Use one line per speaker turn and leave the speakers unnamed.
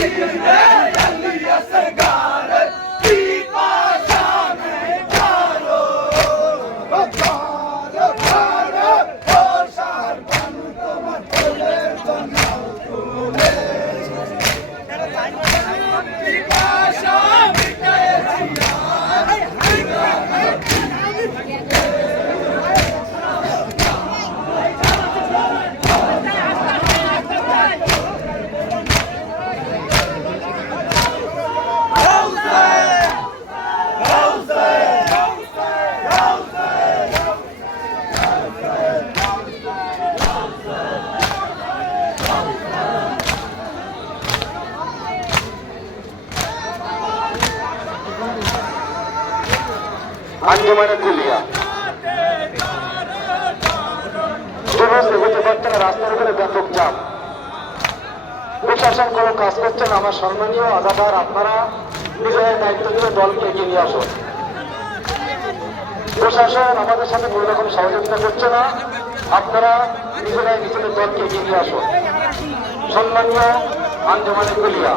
আঞ্জমানের কুলিয়া দিবস এগোতে পারছে না রাস্তার উপরে ব্যাপক চাপ। প্রশাসন কোনো কাজ করছে না। আমার সম্মানীয় আদাবার আপনারা নিজেদের দায়িত্ব দিয়ে দলকে এগিয়ে নিয়ে আসুন। প্রশাসন আমাদের সাথে কোনো রকম সহযোগিতা করছে না। আপনারা নিজেরাই নিজেদের দলকে এগিয়ে নিয়ে আসুন। সম্মানীয় আঞ্জমানের কুলিয়া।